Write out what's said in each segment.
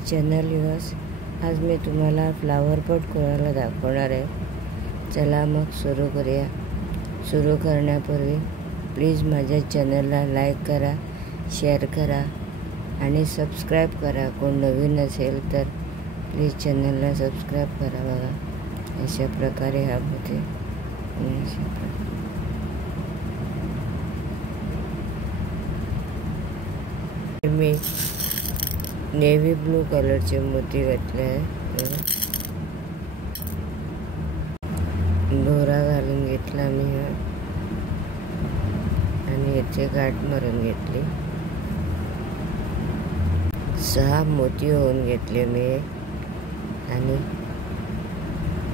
Channel viewers, आज मी तुम्हाला flower pot करायला दाखवणार आहे। चला मग सुरू करूया। सुरू करण्यापूर्वी प्लीज माझ्या चॅनलला लाईक करा, शेअर करा आणि सबस्क्राईब करा। कोण नवीन असेल तर प्लीज चॅनलला सबस्क्राईब करा। बघा अशा प्रकारे हा होते। मी नेव्ही ब्लू कलरचे मोती घातले आहे। दोरा घालून घेतला मी आणि याचे गाठ मारून घेतली। 6 मोती होऊन घेतले मी आणि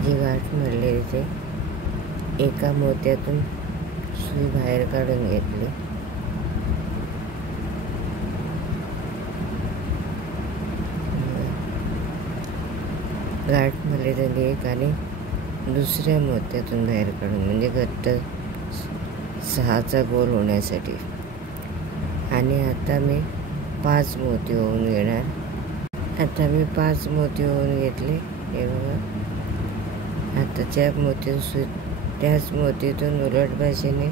जी गाठ मारली ते एका मोत्यातून सुई बाहेर काढून घेतली। गाठ मारली झाली एक आणि दुसऱ्या मोत्यातून बाहेर काढून, म्हणजे घट्ट 6चा गोल होण्यासाठी। आणि आता मी 5 मोती होऊन घेणार। आता मी 5 मोती होऊन घेतले। हे बघा, आता त्याच मोतीतून उलट बाजूने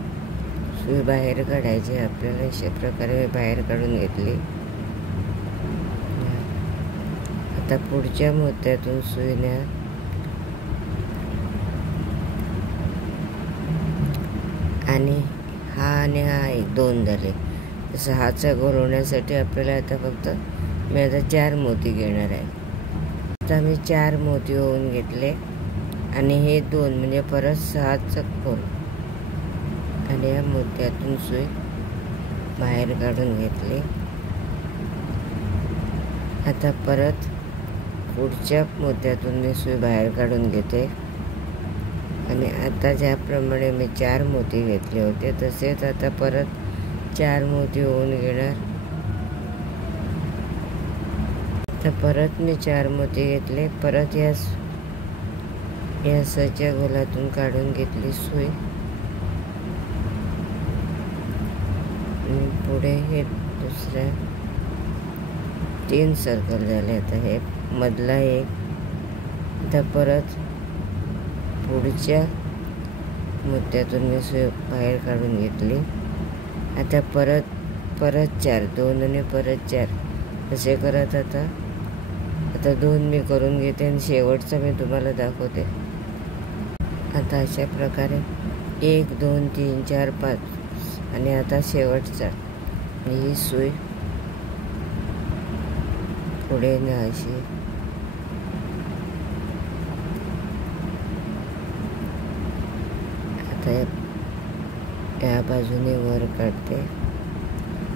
सुई बाहेर काढायची आपल्याला। अशा प्रकारे मी बाहेर काढून घेतली। आता पुढच्या मोत्यातून सुई न्या आणि हा एक 2 झाले। 6चा गोल होण्यासाठी आपल्याला आता फक्त मी आता 4 मोती घेणार आहे। आता मी 4 मोती होऊन घेतले आणि हे 2 म्हणजे परत 6चा गोल आणि या मोत्यातून सुई बाहेर काढून घेतली। आता परत पुढच्या मोत्यातून मी सुई बाहेर काढून घेते आणि आता ज्याप्रमाणे मी 4 मोती घेतले होते तसेच आता परत 4 मोती होऊन घेणार। आता परत मी 4 मोती घेतले। परत या 6च्या गोलातून काढून घेतली सुई आणि पुढे हे दुसऱ्या 3 सर्कल झाले। आता हे मधला एक। आता परत पुढच्या मोत्यातून मी सुई बाहेर काढून घेतली। आता परत 4 2 आणि परत 4 असे करत आता 2 मी करून घेते आणि शेवटचा मी तुम्हाला दाखवते। आता अशा प्रकारे 1 2 3 4 5 आणि आता शेवटचा ही सुई पुढे ना अशी आता या बाजूने वर काढते।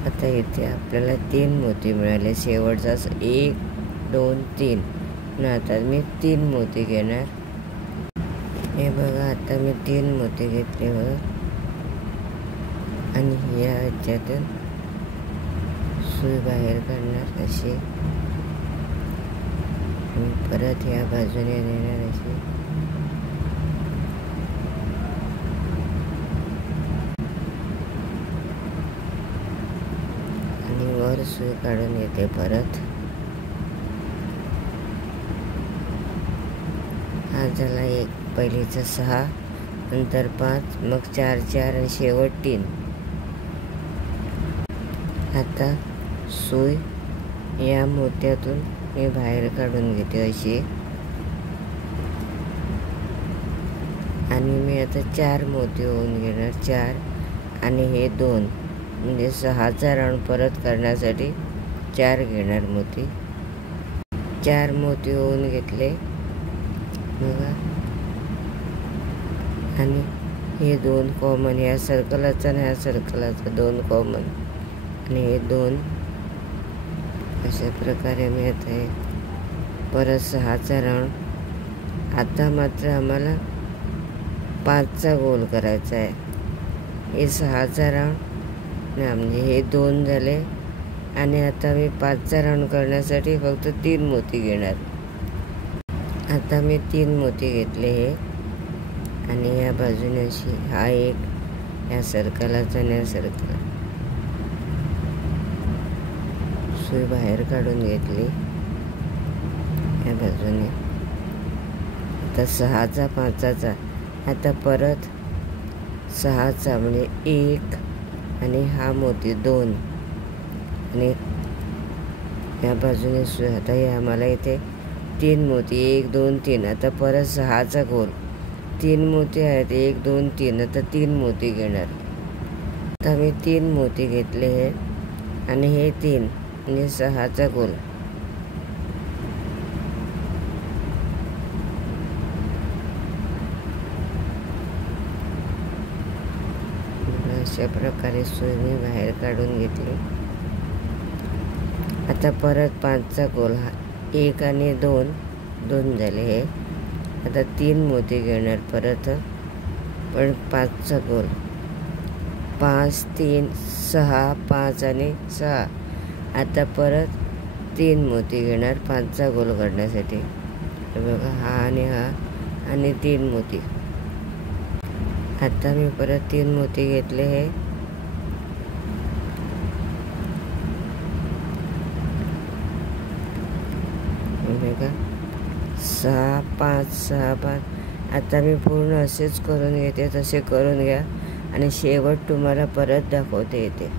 आता इथे आपल्याला 3 मोती मिळाले। शेवटचा 1 2 3 आणि आता मी 3 मोती घेणार। हे बघा, आता मी 3 मोती घेतले बघा आणि या ह्याच्यातून सुई बाहेर काढणार अशी आणि परत या बाजूने नेणार अशी आणि वर सुई काढून येते। परत हा झाला एक, पहिलीचा 6 नंतर 5 मग 4 4 आणि शेवट 3। आता सुई या मोत्यातून मी बाहेर काढून घेते अशी आणि मी आता 4 मोती होऊन घेणार। 4 आणि हे 2 म्हणजे 6चा राऊंड परत करण्यासाठी 4 घेणार मोती। 4 मोती होऊन घेतले बघा आणि हे 2 कॉमन, या सर्कलाचा आणि ह्या सर्कलाचा 2 कॉमन आणि हे 2 अशा प्रकारे मी आता हे परत 6चा राऊंड। आता मात्र आम्हाला 5चा गोल करायचा आहे। हे 6चा राऊंड म्हणजे हे 2 झाले आणि आता मी 5चा राऊंड करण्यासाठी फक्त 3 मोती घेणार। आता मी 3 मोती घेतले हे आणि या बाजूने अशी हा एक या सर्कलाचा आणि या सर्कल सुई बाहेर काढून घेतली या बाजूने. आता 6चा 5चा, आता परत 6चा म्हणजे 1 आणि हा मोती 2 आणि या बाजूने सुई. आता हे आम्हाला इथे 3 मोती 1 2 3. आता परत 6चा गोल 3 मोती आहेत 1 2 3. आता 3 मोती घेणार. आता मी 3 मोती घेतले हे आणि हे 3 म्हणजे 6चा गोल. अशा प्रकारे सुई मी बाहेर काढून घेतली. आता परत 5चा गोल हा 1 आणि 2 2 झाले हे. आता 3 मोती घेणार परत पण 5चा गोल 5 3 6 5 आणि 6. आता परत 3 मोती घेणार 5चा गोल काढण्यासाठी. हे बघा हा आणि 3 मोती. आता मी परत 3 मोती घेतले हे बघा 6 5 6 5. आता मी पूर्ण असेच करून घेते. तसे करून घ्या आणि शेवट तुम्हाला परत दाखवते येते.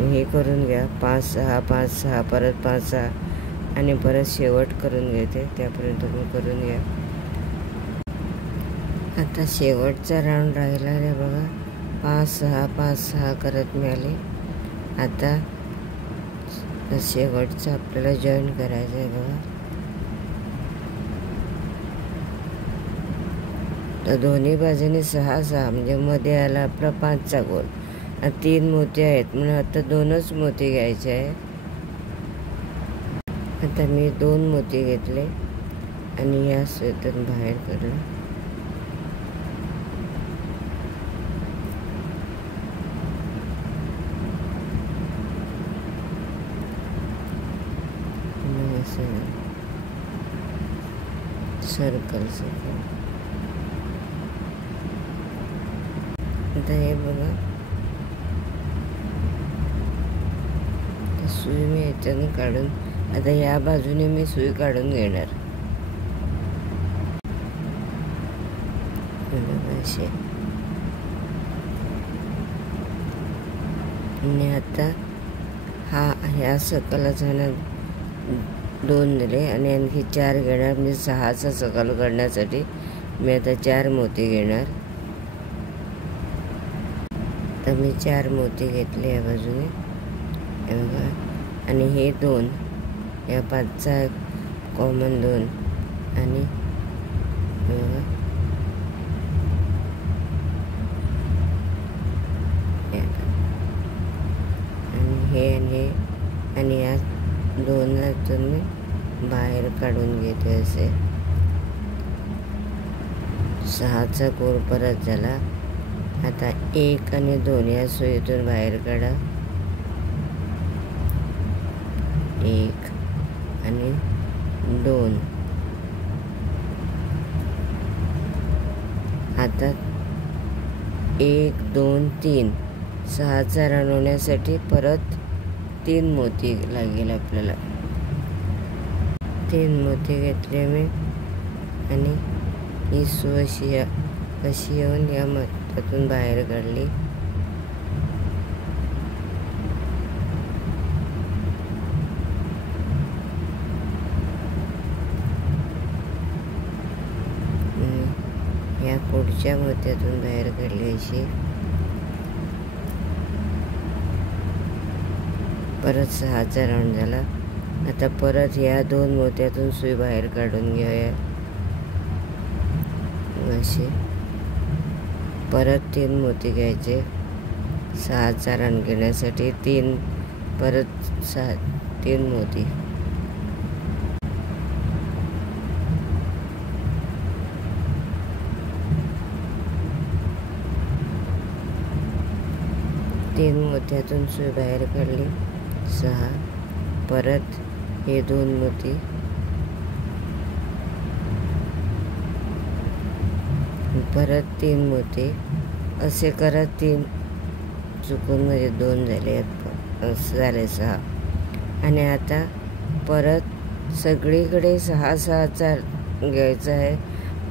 हे करून घ्या 5 6 5 6 परत 5 6 आणि परत शेवट करून घेते. त्यापर्यंत तुम्ही करून घ्या. आता शेवटचा राऊंड राहिला रे बघा 5 6 5 6 करत मिळाले. आता शेवटचं आपल्याला जॉईन करायचं आहे बघा. तर दोन्ही बाजूने 6 6 म्हणजे मध्ये आला आपला 5चा गोल. 3 मोती आहेत म्हणून आता 2च मोती घ्यायचे आहे. आता मी 2 मोती घेतले आणि या सुईतून बाहेर काढलं. सर्कल आता हे बघा सुई मी याच्याने काढून. आता या बाजूने मी सुई काढून घेणार. असे आणि आता ह्या सकलाचा ना 2 दिले आणि आणखी 4 घेणार म्हणजे 6चा सकल काढण्यासाठी मी आता 4 मोती घेणार. तर मी 4 मोती घेतले या बाजूने हे बघा आणि हे 2 या 5चा कॉमन 2 आणि हे बघा आणि हे आणि या 2 मी बाहेर काढून घेते. असे 6चा गोल परत झाला. आता 1 आणि 2 या सुईतून बाहेर काढा. 1 आणि 2. आता 1 2 3 6चा राऊंड होण्यासाठी परत 3 मोती लागेल आपल्याला. 3 मोती घेतले मी आणि ही सुई अशी येऊन या मध्यातून बाहेर काढली. या पुढच्या मध्यातून बाहेर काढली अशी. परत 6चा राऊंड झाला. आता परत या 2 मोत्यातून सुई बाहेर काढून घ्या अशी. परत 3 मोती घ्यायचे 6चा राऊंड घेण्यासाठी. 3 परत 3 मोती. तीन मोत्यातून सुई बाहेर काढली 6. परत हे 2 मोती परत 3 मोती असे करत 3 चुकून म्हणजे 2 झाले. असं झाले 6. आणि आता परत सगळीकडे 6-6चा घ्यायचा आहे.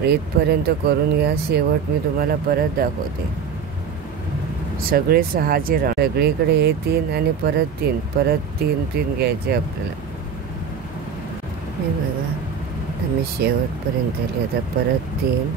इथपर्यंत करून घ्या. शेवट मी तुम्हाला परत दाखवते. सगळे 6चे राऊंड सगळीकडे हे 3 आणि परत 3 घ्यायचे आपल्याला. हे बघा, आता मी शेवटपर्यंत आले. आता परत 3.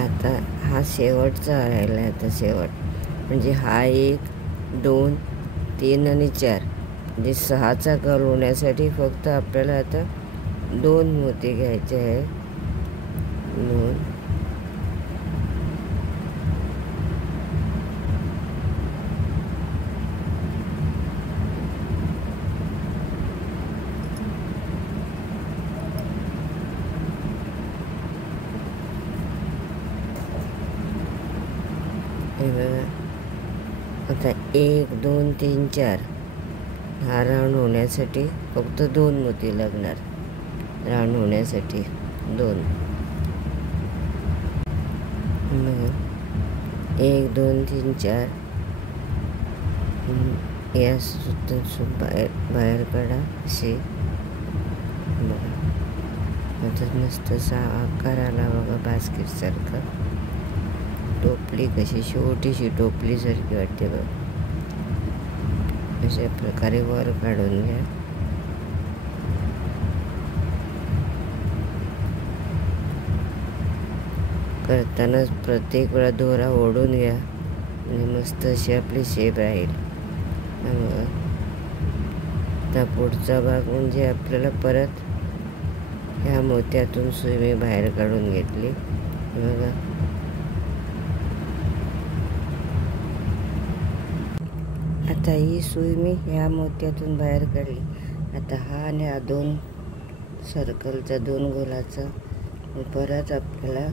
आता हा शेवटचा राहिला. आता शेवट म्हणजे हा 1, 2, 3 आणि 4 म्हणजे 6चा गल होण्यासाठी फक्त आपल्याला आता 2 मोती घ्यायचे आहे. 2 हे बघा. आता 1, 2, 3, 4 हा राऊंड होण्यासाठी फक्त 2 मोती लागणार. राऊंड होण्यासाठी 2. 1, 2, 3, 4 या सुद्धा बाहेर काढा. असे बघा. आता मस्त आकार आला बघा, बास्केट सारखा. टोपली कशी छोटीशी टोपलीसारखी वाटते बघ. अशा प्रकारे वर काढून घ्या. करतानाच प्रत्येक वेळा दोरा ओढून घ्या आणि मस्त अशी आपली शेप राहील. आता पुढचा भाग म्हणजे आपल्याला परत ह्या मोत्यातून सुई मी बाहेर काढून घेतली बघा. आता ही सुई मी ह्या मोत्यातून बाहेर काढली. आता हा आणि हा 2 सर्कलचा 2 गोलाचा परत आपल्याला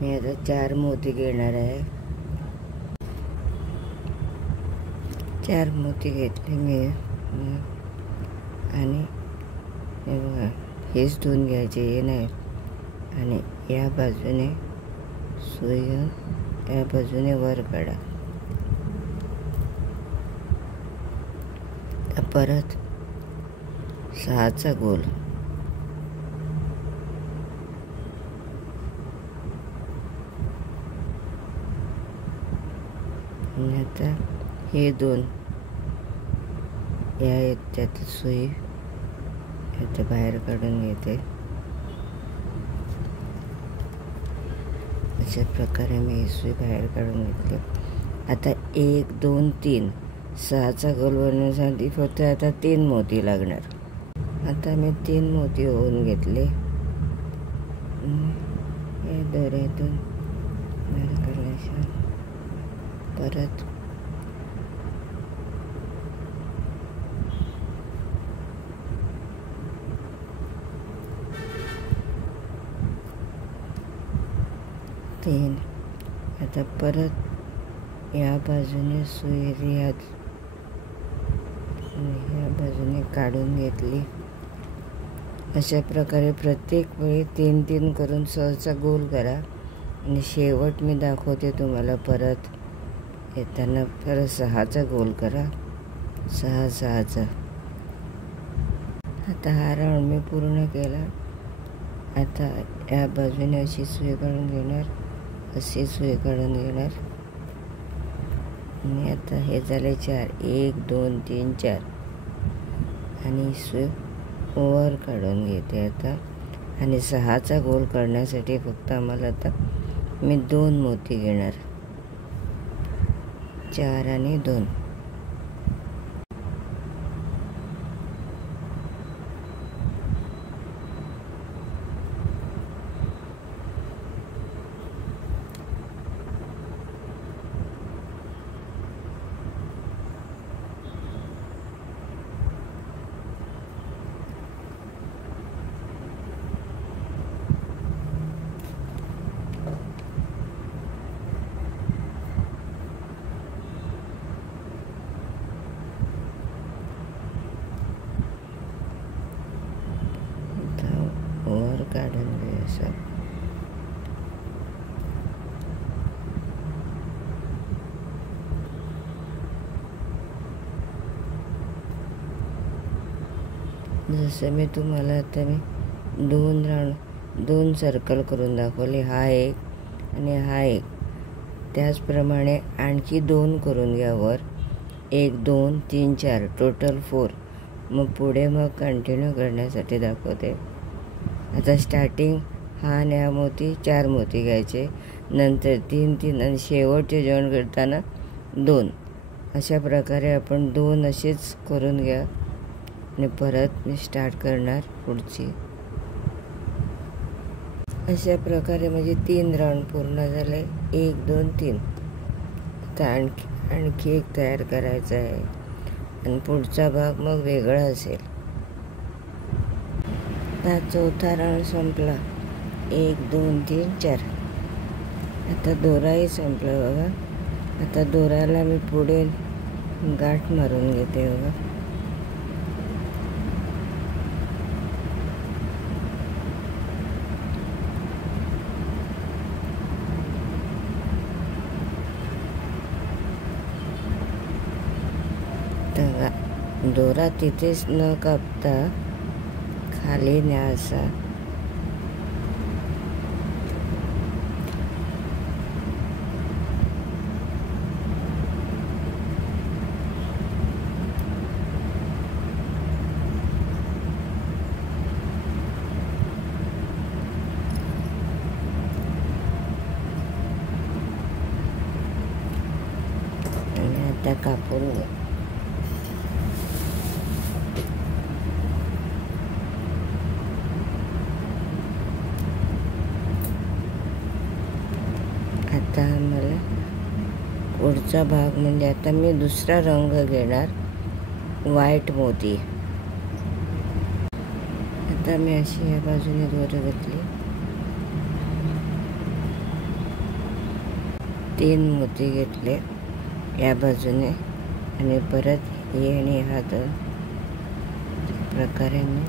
मी आता 4 मोती घेणार आहे. 4 मोती घेतले मी आणि हे बघा, हेच 2 घ्यायचे, हे नाही. आणि या बाजूने सुई घेऊन या बाजूने वर काढा. परत 6चा गोल. आणि आता हे 2 या त्यात सुई आता बाहेर काढून घेते. अशा प्रकारे मी ही सुई बाहेर काढून घेतली. आता 1, 2, 3 6चा गोल बनवण्यासाठी फक्त आता 3 मोती लागणार. आता मी 3 मोती होऊन घेतले. हे दोऱ्यातून बाहेर काढल्याशिवाय परत तीन. आता परत या बाजूने सुई ह्या बाजूने काढून घेतली. अशा प्रकारे प्रत्येक वेळी 3 करून सहसा गोल करा. आणि शेवट मी दाखवते तुम्हाला. परत येताना परत 6चा गोल करा. 6चा. आता हा राऊंड मी पूर्ण केला. आता या बाजूने अशी सुई काढून घेणार, अशी सुई काढून घेणार. आणि आता हे झाले 4. 1, 2, 3, 4 आणि सुई वर काढून घेते आता. आणि 6चा गोल करण्यासाठी फक्त आम्हाला आता मी 2 मोती घेणार. 4 आणि 2. असं. जसं मी तुम्हाला आता मी 2 सर्कल करून दाखवले, हा एक आणि हा एक. त्याचप्रमाणे आणखी 2 करून घ्या वर. 1 2 3 4 टोटल 4. मग पुढे मग कंटिन्यू करण्यासाठी दाखवते. आता स्टार्टिंग हा आणि हा मोती 4 मोती घ्यायचे, नंतर 3 3 आणि शेवटचे जॉईन करताना 2. अशा प्रकारे आपण 2 असेच करून घ्या आणि परत मी स्टार्ट करणार पुढची. अशा प्रकारे म्हणजे 3 राऊंड पूर्ण झाले. 1 2 3. आता आणखी एक तयार करायचा आहे आणि पुढचा भाग मग वेगळा असेल. आता 4था राऊंड संपला. 1 2 3 4. आता दोराही संपला बघा. आता दोऱ्याला मी पुढे गाठ मारून घेते बघा. दोरा तिथेच न कापता खाली न्या असा. आणि आता कापून घ्या. आता मला पुढचा भाग म्हणजे आता मी दुसरा रंग घेणार, व्हाईट मोती. आता मी अशी या बाजूने दोरी घेतली, 3 मोती घेतले या बाजूने आणि परत हे आणि हा 2 प्रकारे मी.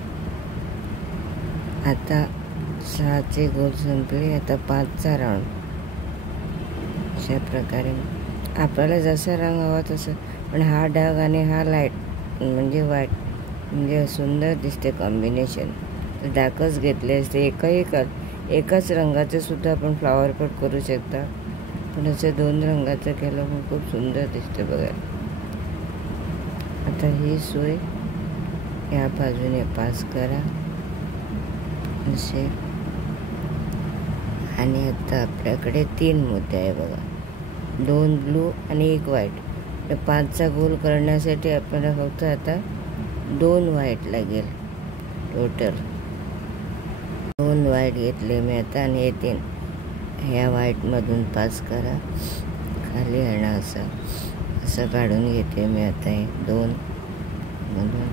आता 6चे गोल संपले. आता 5चा राऊंड. अशा प्रकारे आपल्याला जसा रंग हवा तसं, पण हा डाग आणि हा लाईट म्हणजे व्हाईट म्हणजे सुंदर दिसते कॉम्बिनेशन. तर डार्कच घेतले असते. एकाच रंगाचे सुद्धा आपण फ्लॉवर पॉट करू शकता, पण असं 2 रंगाचं केलं पण खूप सुंदर दिसते बघा. आता ही सुई या बाजूने पास करा असे. आणि आता आपल्याकडे 3 मोती आहे बघा, 2 ब्लू आणि 1 व्हाईट. तर 5चा गोल करण्यासाठी आपल्याला फक्त आता 2 व्हाईट लागेल. टोटल 2 व्हाईट घेतले मी आता आणि हे 3 ह्या व्हाईटमधून पास करा, खाली आणा असं काढून घेते मी आता हे 2 मधून.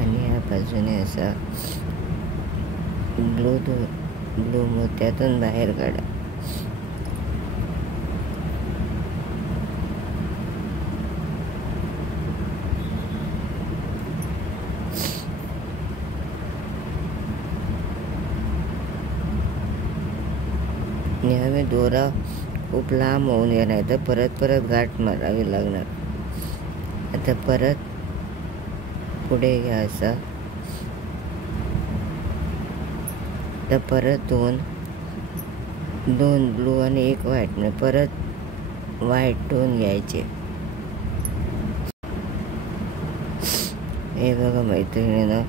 आणि ह्या बाजूने असा ब्लू मोत्यातून बाहेर काढा. नेहमी दोरा खूप लांब होऊन गेला, नाही तर परत गाठ मारावी लागणार. आता परत पुढे घ्या असा. तर परत 2 ब्लू आणि 1 व्हाईट म्हणजे परत व्हाईट 2 घ्यायचे. हे बघा मैत्रिणीनं,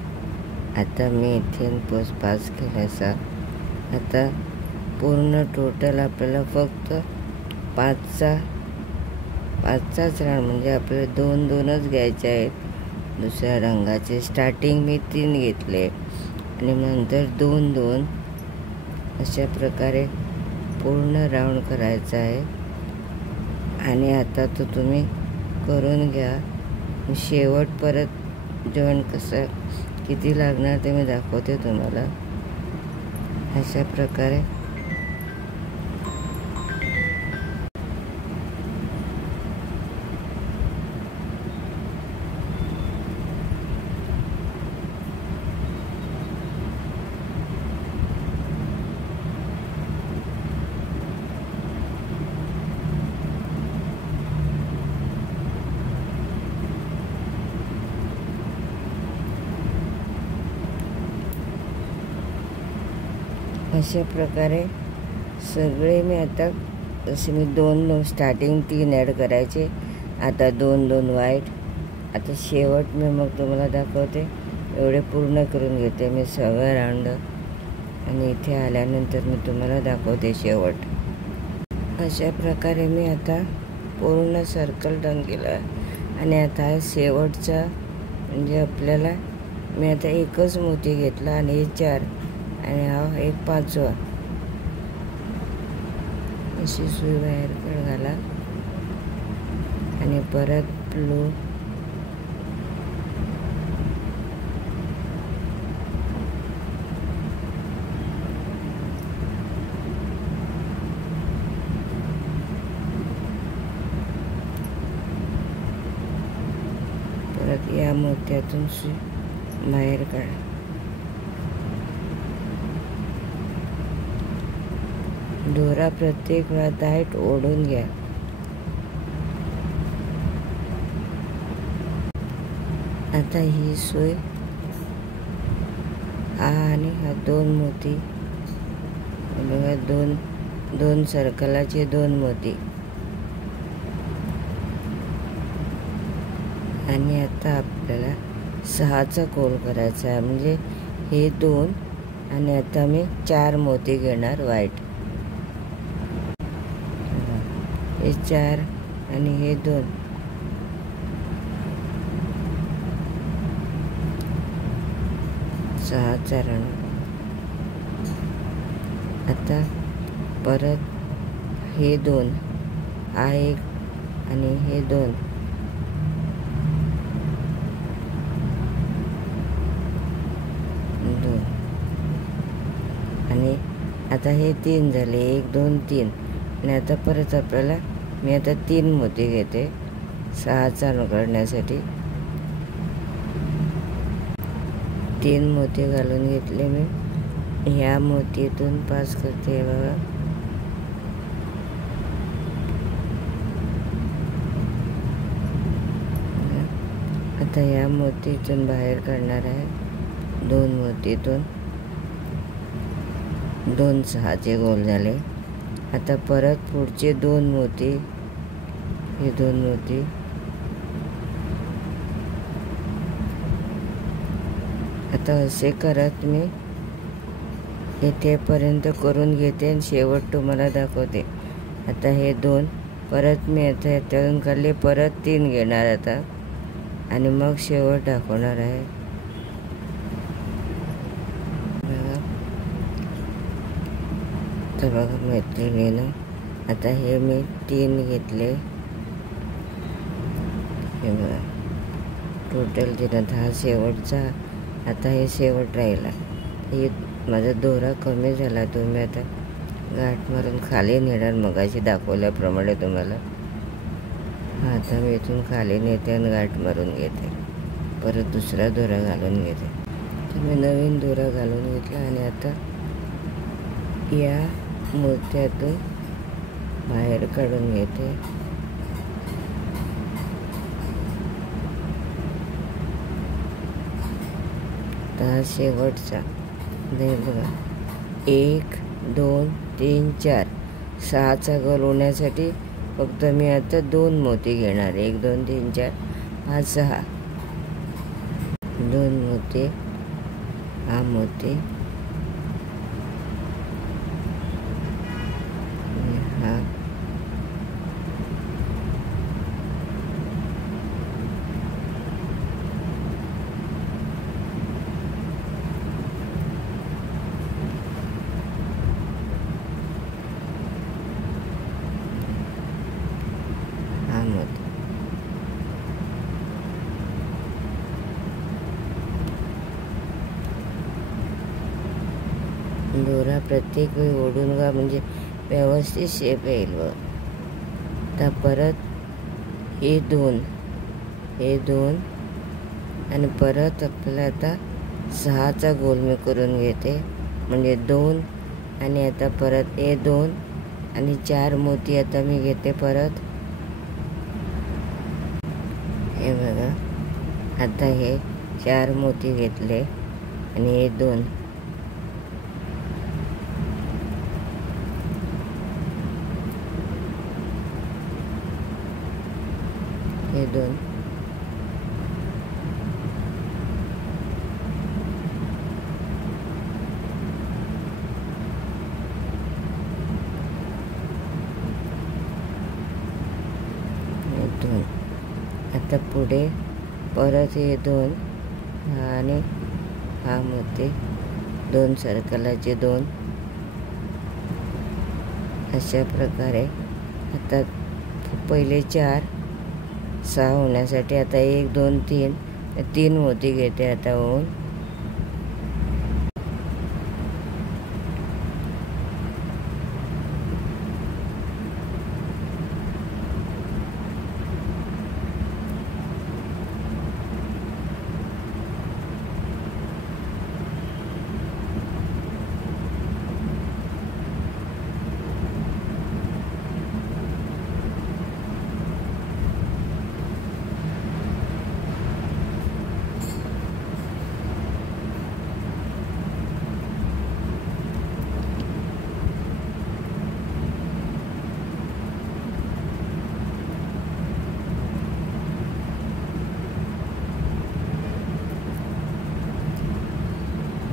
आता मी इथे पास केला असा. आता पूर्ण टोटल आपल्याला फक्त 5चाच राऊंड म्हणजे आपल्याला 2 घ्यायचे आहेत दुसऱ्या रंगाचे. स्टार्टिंग मी 3 घेतले आणि नंतर 2 अशा प्रकारे पूर्ण राऊंड करायचा आहे. आणि आता तो तुम्ही करून घ्या. शेवट परत जॉईन कसं किती लागणार ते मी दाखवते तुम्हाला. अशा प्रकारे अशा प्रकारे सगळे मी आता जसे मी 2 स्टार्टिंग 3 ॲड करायचे, आता 2 व्हाईट. आता शेवट मी मग तुम्हाला दाखवते. एवढे पूर्ण करून घेते मी सगळं राऊंड आणि इथे आल्यानंतर मी तुम्हाला दाखवते शेवट. अशा प्रकारे मी आता पूर्ण सर्कल डन केलं आणि आता शेवटचा म्हणजे आपल्याला मी आता एकच मोती घेतला आणि हे 4 आणि हा एक 5वा. अशी सुई बाहेर घाला आणि परत ब्लू परत या मोत्यातून सुई बाहेर काढा. दोरा प्रत्येक वेळा टाईट ओढून घ्या. आता ही सुई हा आणि हा 2 मोती बघा, दोन सर्कलाचे 2 मोती. आणि आता आपल्याला 6चा गोल करायचा आहे, म्हणजे हे 2 आणि आता मी 4 मोती घेणार व्हाईट. हे 4 आणि हे 2. सहाचा राऊंड. आता परत हे 2 हा 1 आणि हे 2. आणि आता हे 3 झाले, 1 2 3. आणि आता परत आपल्याला मी आता 3 मोती घेते 6चा करण्यासाठी. 3 मोती घालून घेतले मी. ह्या मोतीतून पास करते बघा. आता ह्या मोतीतून बाहेर काढणार आहे. 2 मोतीतून 2 6चे गोल झाले. आता परत पुढचे 2 मोती, हे 2 मोती आता असे करत मी इथेपर्यंत करून घेते आणि शेवट तुम्हाला दाखवते. आता हे 2 परत मी आता याच्यातून काढले, परत 3 घेणार आता आणि मग शेवट दाखवणार आहे. बघा, तर बघा मैत्रिणीनं, आता हे मी 3 घेतले. हे बघा टोटल 3. हा शेवटचा. आता हे शेवट राहिला. हे माझा दोरा कमी झाला, तुम्ही आता गाठ मारून खाली नेणार मगाशी दाखवल्याप्रमाणे तुम्हाला. हा आता मी इथून खाली नेते आणि गाठ मारून घेते. परत दुसरा दोरा घालून घेते. तर मी नवीन दोरा घालून घेतला आणि आता या मोत्यातून बाहेर काढून घेते. आता शेवटचा बघा, 1 2 3 4 6चा गोल होण्यासाठी फक्त मी आता 2 मोती घेणार. 1 2 3 4 5 6. 2 मोती, हा मोती, हा मोती. दोरा प्रत्येक वेळी ओढून घ्या, म्हणजे व्यवस्थित शेप येईल. व आता परत हे 2 आणि परत आपल्याला आता 6चा गोल मी करून घेते, म्हणजे 2 आणि आता परत हे 2 आणि 4 मोती आता मी घेते परत. हे बघा, आता हे 4 मोती घेतले आणि हे 2 हे 2, हे 2. आता पुढे परत हे 2 आणि हा मोती 2 सर्कलाचे 2 अशा प्रकारे. आता पहिले 4 6 होण्यासाठी आता 1 2 3 मोती घेते आता होऊन.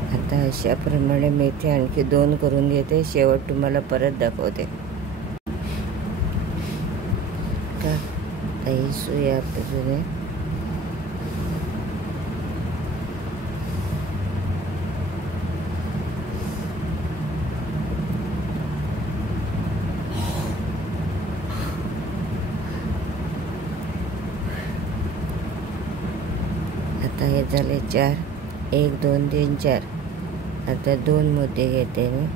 आता अशाप्रमाणे मी इथे आणखी 2 करून घेते. शेवट तुम्हाला परत दाखवते. का ही सुई या बाजूने आता हे झाले 4 1 2 3 4. आता 2 मोती घेते मी.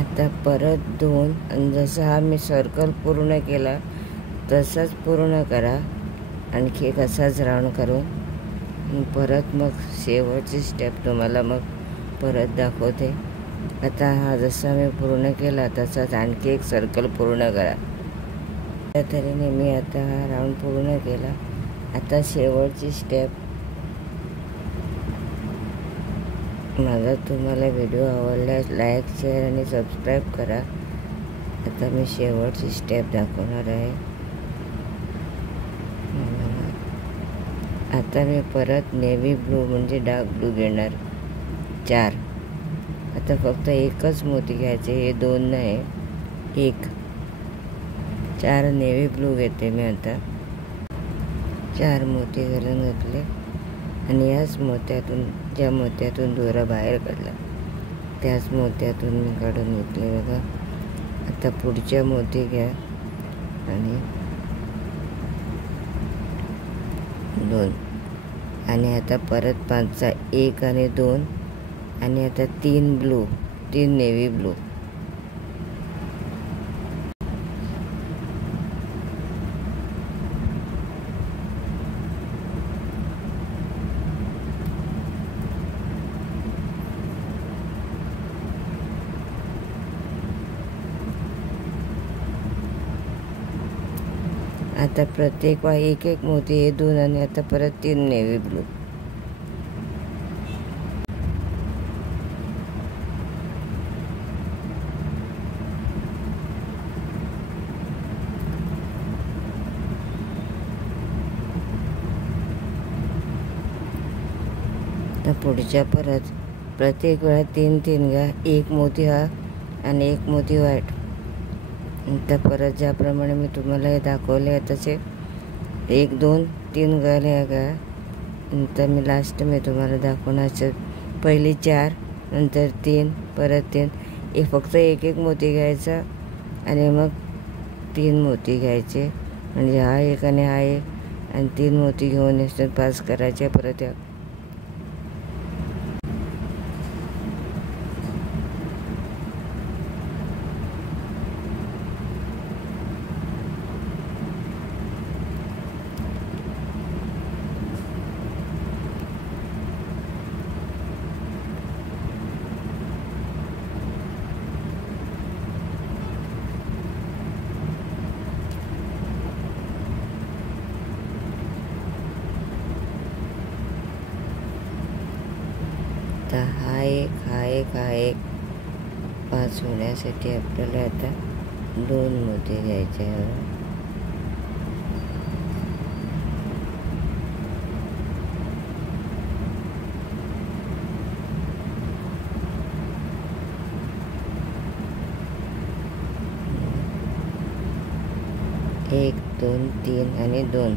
आता परत 2 आणि जसा हा मी सर्कल पूर्ण केला तसाच पूर्ण करा. आणखी एक असाच राऊंड करून परत मग शेवटची स्टेप तुम्हाला मग परत दाखवते. आता हा जसा मी पूर्ण केला तसाच आणखी एक सर्कल पूर्ण करा. त्या तऱ्हेने मी आता हा राऊंड पूर्ण केला. आता शेवटची स्टेप. माझा तुम्हाला व्हिडिओ आवडल्यास लाईक शेअर आणि सबस्क्राईब करा. आता मी शेवटची स्टेप दाखवणार आहे. आता मी परत नेव्ही ब्लू म्हणजे डार्क ब्लू घेणार 4. आता फक्त एकच मोती घ्यायचे, हे 2 नाही 1. 4 नेव्ही ब्लू घेते मी. आता 4 मोती घालून घेतले आणि याच मोत्यातून ज्या मोत्यातून दोरा बाहेर काढला त्याच मोत्यातून मी काढून घेतले बघा. आता पुढच्या मोती घ्या आणि 2 आणि आता परत 5चा 1 आणि 2 आणि आता 3 ब्लू 3 नेव्ही ब्लू. आता प्रत्येक वेळा 1 मोती हे 2 आणि आता परत 3 नेव्ही ब्लू. आता पुढच्या परत प्रत्येक वेळा 3 घ्या. 1 मोती हा आणि 1 मोती व्हाईट. आता परत ज्याप्रमाणे मी तुम्हाला हे दाखवले तसे 1 2 3 घाले का. नंतर मी लास्ट मी तुम्हाला दाखवणार. पहिले 4 नंतर 3 परत 3 फक्त एक एक मोती घ्यायचा आणि मग 3 मोती घ्यायचे, म्हणजे हा एक आणि हा एक आणि 3 मोती घेऊन याच्यात पास करायचे. परत या आता हा एक 5 होण्यासाठी आपल्याला आता 2 मोती घ्यायचे आहे. एक 2 3 आणि 2.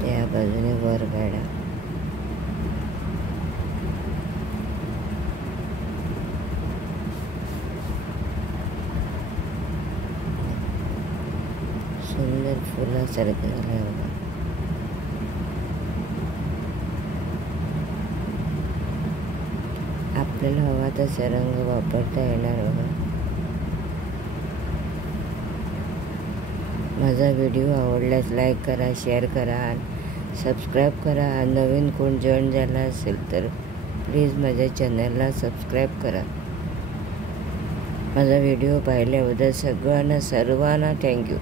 त्या बाजूने वर काढा. सुंदर फुलासारखं झालं बघा. आपल्याला हवा तसा रंग वापरता येणार बघा. माझा व्हिडिओ आवडल्यास लाईक करा, शेअर करा, सबस्क्राईब करा. नवीन कोण जॉईन झाला असेल तर प्लीज माझ्या चॅनलला सबस्क्राईब करा. माझा व्हिडिओ पाहिल्याबद्दल सर्वांना थँक्यू.